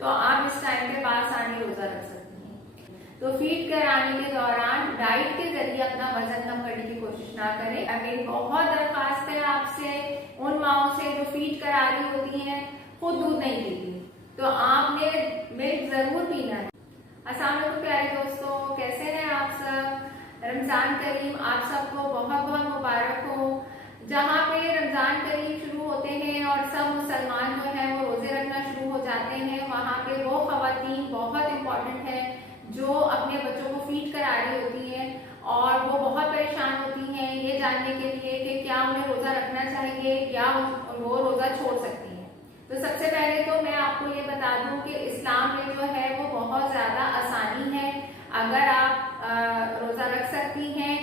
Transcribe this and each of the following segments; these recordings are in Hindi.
तो आप इस टाइम पे बासानी रोजा रख सकती हैं। तो फीड कराने के दौरान डाइट के जरिए अपना वजन कम करने की कोशिश ना करें। मेरी बहुत दरखास्त है आपसे, उन माओं से जो फीड करा रही होती हैं, खुद दूध नहीं पीती, तो आपने मिल्क जरूर पीना है। अस्सलाम वालेकुम प्यारे दोस्तों, कैसे हैं आप सब? रमजान करीम आप सबको बहुत बहुत मुबारक हो। जहाँ पे रमजान करीम शुरू होते हैं और सब मुसलमान जो है वो रोजे रखना शुरू हो जाते हैं, वहाँ पे वो खवातीन बहुत इम्पोर्टेंट है जो अपने बच्चों को फीड करा रही होती हैं और वो बहुत परेशान होती हैं ये जानने के लिए कि क्या उन्हें रोजा रखना चाहिए या वो रोजा छोड़ सकती हैं। तो सबसे पहले तो मैं आपको ये बता दूं कि इस्लाम में जो है वो बहुत ज्यादा आसानी है। अगर आप रोजा रख सकती हैं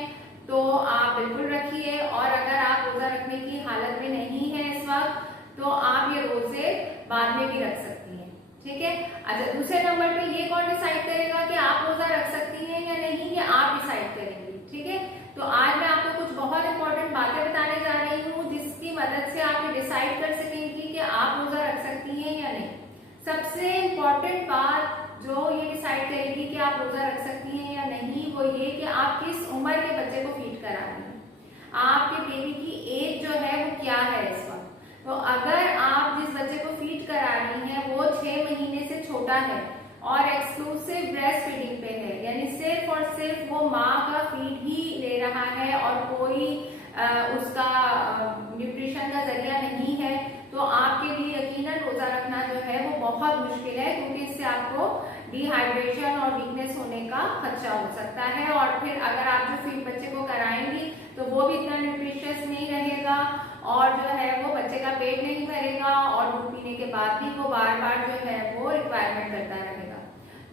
तो आप बिल्कुल रखिए, और अगर आप रोजा रखने की हालत में नहीं है इस वक्त तो आप ये रोजे बाद में भी रख सकती हैं, ठीक है। अच्छा, दूसरे नंबर पे ये कौन डिसाइड करेगा कि आप रोजा रख सकती हैं या नहीं, ये आप डिसाइड करेंगी, ठीक है। तो आज मैं आपको कुछ बहुत इंपॉर्टेंट बातें बताने जा रही हूँ जिसकी मदद से आप ये डिसाइड कर सकेंगी कि आप रोजा रख सकती हैं या नहीं। सबसे इम्पोर्टेंट बात जो ये डिसाइड करेगी कि आप रोजा रख सकती हैं या नहीं, वो ये कि आप किस उम्र के बच्चे को फीड करा रही हैं, आपके बेबी की एज जो है वो क्या है इस वक्त। तो अगर आप जिस बच्चे को फीड करा रही हैं वो 6 महीने से छोटा है और एक्सक्लूसिव ब्रेस्ट फीडिंग पे है, यानी सिर्फ और सिर्फ वो माँ का फीड ही ले रहा है और कोई उसका न्यूट्रिशन का जरिया नहीं है, तो आपके लिए यकीनन रोजा रखना जो है वो बहुत मुश्किल है, क्योंकि इससे आपको डिहाइड्रेशन और वीकनेस होने का खदशा हो सकता है। और फिर अगर आप जो फीड बच्चे को कराएंगी तो वो भी इतना न्यूट्रिशियस नहीं रहेगा और जो है वो बच्चे का पेट नहीं भरेगा और दूध पीने के बाद भी वो बार बार जो है वो रिक्वायरमेंट करता रहेगा।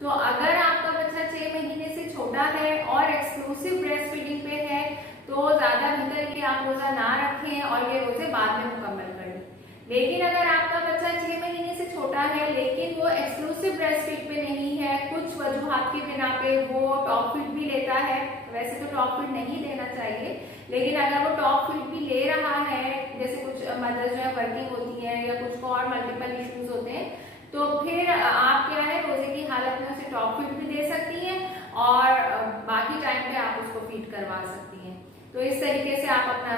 तो अगर आपका बच्चा 6 महीने से छोटा है और एक्सक्लूसिव ब्रेस्ट फीडिंग पे है तो ज्यादा बेहतर कि आप रोजा ना रखें और ये रोजे बाद में मुकम्मल कर लें। लेकिन अगर आपका बच्चा 6 महीने से छोटा है लेकिन वो एक्सक्लूसिव ब्रेस्ट फीड पे नहीं है, कुछ वजूहात की बिना पे वो टॉप फीड भी लेता है, वैसे तो टॉप फीड नहीं लेना चाहिए, लेकिन अगर वो टॉप फीड भी ले रहा है, जैसे कुछ मदर्स जो है वर्किंग होती है या कुछ और मल्टीपल इश्यूज होते हैं, तो फिर आप क्या है रोजे की हालत में उसे टॉप फीड भी दे सकती हैं और बाकी टाइम पे आप उसको फीड करवा सकती हैं। तो इस तरीके से आप अपना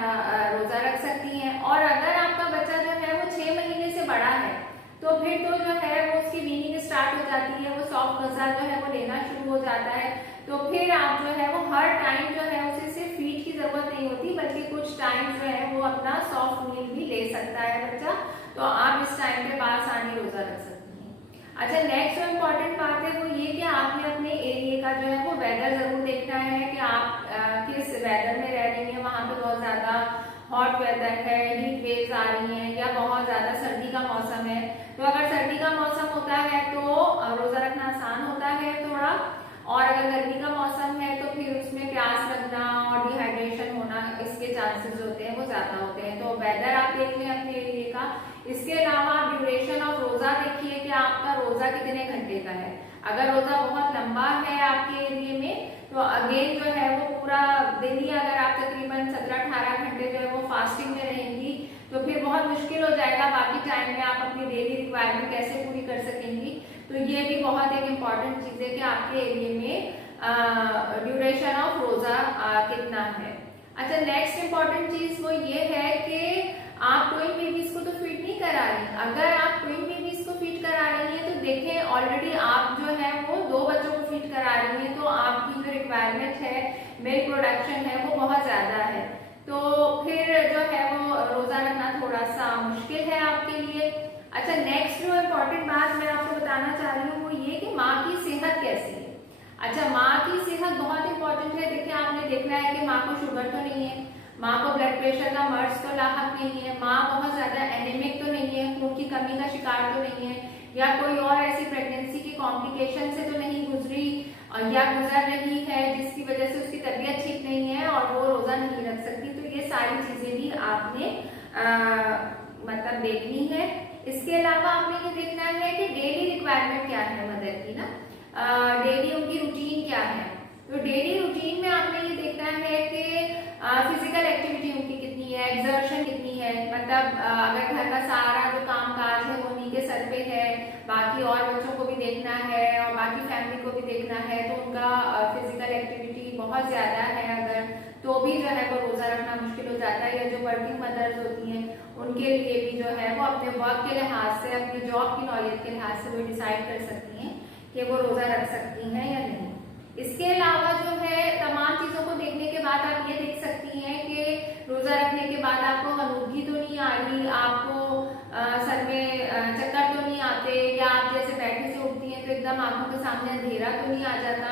रोजा रख सकती हैं। और अगर आपका बच्चा जो है वो 6 महीने से बड़ा है तो फिर तो जो है वो उसकी वीनिंग स्टार्ट हो जाती है, वो सॉफ्ट गज़ा जो है वो लेना शुरू हो जाता है, तो फिर आप जो है वो हर टाइम जो है उसे सिर्फ फीड की जरूरत नहीं होती, बल्कि कुछ टाइम जो है वो अपना सॉफ्ट मील भी ले सकता है बच्चा, तो आप इस टाइम पे बासानी रोजा रख सकती हैं। अच्छा, नेक्स्ट जो इम्पोर्टेंट बात है वो ये कि आपने अपने एरिया का जो है वो वेदर जरूर देखना है कि आप किस वेदर में रह रही हैं। वहाँ पे बहुत ज्यादा हॉट वेदर है, हीट वेव्स आ रही हैं, या बहुत ज्यादा सर्दी का मौसम है। तो अगर सर्दी का मौसम होता है तो रोजा रखना आसान होता है थोड़ा, और अगर गर्मी का मौसम है तो फिर उसमें प्यास लगना और डिहाइड्रेशन होना इसके चांसेस होते हैं वो ज्यादा होते हैं। तो वेदर आप देख लें अपने एरिया का। इसके अलावा आप ड्यूरेशन ऑफ रोजा देखिए कि आपका रोजा कितने घंटे का है। अगर रोजा बहुत लंबा है आपके एरिया में तो अगेन जो है वो पूरा दिन ही अगर आप तकरीबन 17-18 घंटे जो है वो फास्टिंग में रहेंगी तो फिर बहुत मुश्किल हो जाएगा बाकी टाइम में आप अपनी डेली रिक्वायरमेंट कैसे पूरी कर सकेंगी। तो ये भी बहुत एक इम्पॉर्टेंट चीज है कि आपके एरिया में ड्यूरेशन ऑफ रोजा कितना है। अच्छा, नेक्स्ट इम्पॉर्टेंट चीज वो ये है कि आप ट्विन बेबीज को तो फीड नहीं करा रही। अगर आप ट्विन बेबीज को फीड करा रही हैं तो देखें ऑलरेडी आप जो है वो 2 बच्चों को फीड करा रही हैं, तो आपकी जो रिक्वायरमेंट है मिल्क प्रोडक्शन है वो बहुत ज्यादा है, तो फिर जो है वो रोजा रखना थोड़ा सा मुश्किल है आपके लिए। अच्छा, नेक्स्ट जो इम्पोर्टेंट बात मैं आपको बताना चाह रही हूँ वो ये कि माँ की सेहत कैसी है। अच्छा, माँ की सेहत बहुत इंपॉर्टेंट है। देखिए, आपने देखना है कि माँ को शुगर तो नहीं है, माँ को ब्लड प्रेशर का मर्ज तो लाहक नहीं है, माँ बहुत ज्यादा एनीमिक तो नहीं है, खून की कमी का शिकार तो नहीं है, या कोई और ऐसी प्रेगनेंसी की कॉम्प्लिकेशन से तो नहीं गुजरी या गुजर रही है जिसकी वजह से उसकी तबीयत ठीक नहीं है और वो रोजा नहीं रख सकती। तो ये सारी चीजें भी आपने मतलब देखनी है। इसके अलावा आपने ये देखना है कि डेली रिक्वायरमेंट क्या है मदर की ना, डेली उनकी रूटीन क्या है। तो डेली रूटीन में आपने ये देखना है कि फिजिकल एक्टिविटी उनकी कितनी कितनी है, एक्सर्शन कितनी है, मतलब अगर घर का सारा जो काम काज है वो उन्हीं के सर पे है, बाकी और बच्चों को भी देखना है और बाकी फैमिली को भी देखना है, तो उनका फिजिकल एक्टिविटी बहुत ज्यादा है अगर, तो भी जो है वो रोजा रखना मुश्किल हो जाता है। या जो वर्किंग मदर्स होती हैं उनके लिए भी जो है वो अपने वर्क के लिहाज से, अपनी जॉब की नॉलेज के लिहाज से वो डिसाइड कर सकती हैं कि वो रोजा रख सकती हैं या नहीं। इसके अलावा जो है तमाम चीजों को देखने के बाद आप ये देख सकती हैं कि रोजा रखने के बाद आपको अनुगी तो नहीं आ रही, आपको सर में चक्कर तो नहीं आते, या आप जैसे बैठे से उठती हैं तो एकदम आंखों के सामने अंधेरा तो नहीं आ जाता,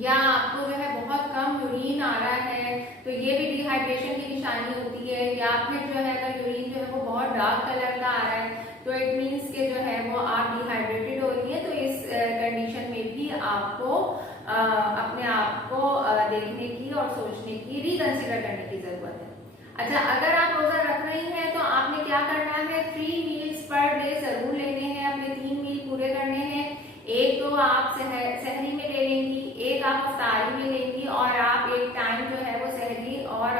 या आपको जो है बहुत कम यूरिन आ रहा है, तो ये भी डिहाइड्रेशन की निशानी होती है। या फिर जो है अगर यूरिन जो है वो बहुत डार्क कलर का आ रहा है तो इट मीन्स के जो है वो आप डिहाइड्रेटेड हो रही है। तो इस कंडीशन में भी आपको अपने आप को देखने की और सोचने की, रिकंसिडर करने की जरूरत है। अच्छा, अगर आप रोजा रख रही हैं तो आपने क्या करना है, 3 मील्स पर डे जरूर लेने हैं, अपने 3 मील पूरे करने हैं। एक तो आप सहरी में ले लेंगी, एक आप अफ्तारी में लेंगी, और आप एक टाइम जो है वो सहरी और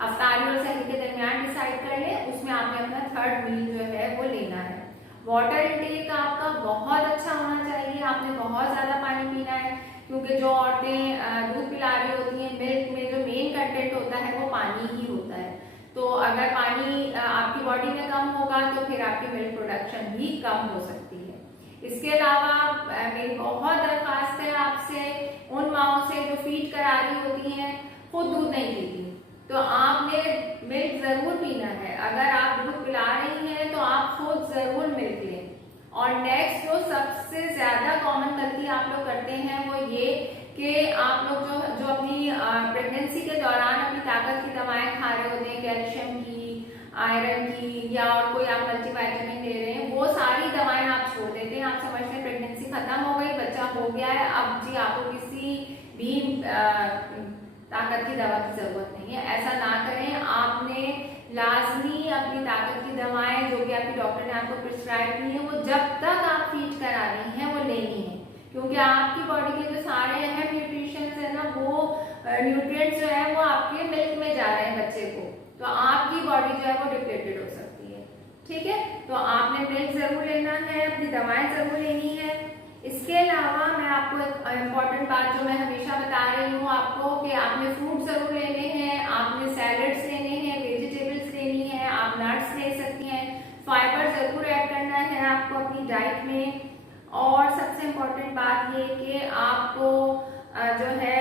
अफ्तारी और सहरी के दरमियान डिसाइड कर लें, उसमें आपने अपना 3rd मील जो है वो लेना है। वाटर इंटेक आपका बहुत अच्छा होना चाहिए, आपने बहुत ज्यादा पानी पीना है, क्योंकि जो औरतें दूध पिला रही होती हैं, मिल्क में जो मेन कंटेंट होता है वो पानी ही होता है। तो अगर पानी आपकी बॉडी में कम होगा तो फिर आपकी मिल्क प्रोडक्शन भी कम हो सकती है। इसके अलावा मेरी बहुत दरख्वास्त है आपसे, उन माओं से जो फीड करा रही होती हैं, खुद दूध नहीं पीती, तो आपने मिल्क जरूर पीना है। अगर आप दूध पिला रही हैं तो आप खुद जरूर मिल्क लें। और नेक्स्ट जो सबसे ज्यादा कॉमन गलती आप लोग करते हैं वो ये कि आप लोग जो अपनी प्रेगनेंसी के दौरान अपनी ताकत की दवाएं खा रहे होते हैं, कैल्शियम की, आयरन की, या और कोई आप मल्टीविटामिन ले रहे हैं, वो सारी दवाएं आप छोड़ देते हैं। आप समझते हैं प्रेगनेंसी खत्म हो गई, बच्चा हो गया है, अब जी आपको किसी भी ताकत की दवा की जरूरत नहीं है। ऐसा ना करें, आपने लाजमी अपनी ताकत की दवाएं जो कि आपकी डॉक्टर ने आपको प्रिस्क्राइब की है वो जब तक आप फीड करा रही हैं वो लेनी है, क्योंकि आपकी बॉडी के जो सारे अहम न्यूट्रिशंस है ना, वो न्यूट्रिएंट्स जो है वो आपके मिल्क में जा रहे हैं बच्चे को, तो आपकी बॉडी जो है वो डिप्लेटेड हो सकती है। ठीक है, तो आपने मिल्क जरूर लेना है, अपनी दवाएं जरूर लेनी है। इसके अलावा मैं आपको एक इम्पॉर्टेंट बात जो मैं हमेशा बता रही हूँ आपको, कि आपने फ्रूट जरूर लेने हैं, आपने सैलड्स लेने हैं, वेजिटेबल्स लेनी है, आप नट्स ले सकती हैं, फाइबर जरूर ऐड करना है आपको अपनी डाइट में। और सबसे इम्पोर्टेंट बात ये कि आपको जो है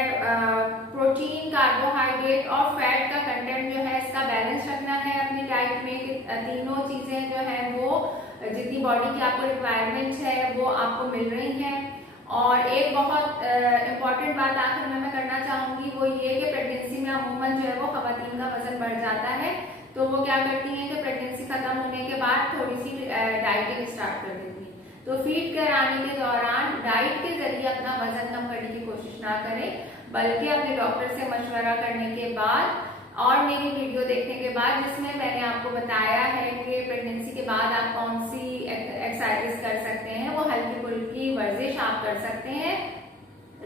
प्रोटीन, कार्बोहाइड्रेट और फैट का कंटेंट जो है इसका बैलेंस रखना है अपनी डाइट में, कि तीनों चीजें जो है वो जितनी बॉडी की आपको रिक्वायरमेंट है वो आपको मिल रही हैं। और एक बहुत इम्पॉर्टेंट बात आखिर में मैं करना चाहूंगी वो ये कि प्रेगनेंसी में अमूमन जो है वो खवातीन का वजन बढ़ जाता है, तो वो क्या करती हैं कि प्रेगनेंसी खत्म होने के बाद थोड़ी सी डाइटिंग स्टार्ट कर देती है। तो फीड कराने के दौरान डाइट के जरिए अपना वजन कम करने की कोशिश ना करें, बल्कि अपने डॉक्टर से मशवरा करने के बाद और मेरी वीडियो देखने के बाद, जिसमें मैंने आपको बताया है कि प्रेगनेंसी के बाद आप कौन सी एक्सरसाइज कर सकते हैं, वो हल्की फुल्की वर्जिश आप कर सकते हैं।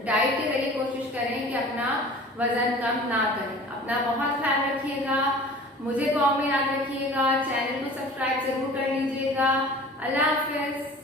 डाइट के जरिए कोशिश करें कि अपना वजन कम ना करें। अपना बहुत ख्याल रखिएगा, मुझे दुआ में याद रखिएगा, चैनल को सब्सक्राइब जरूर कर लीजिएगा। अल्लाह हाफिज।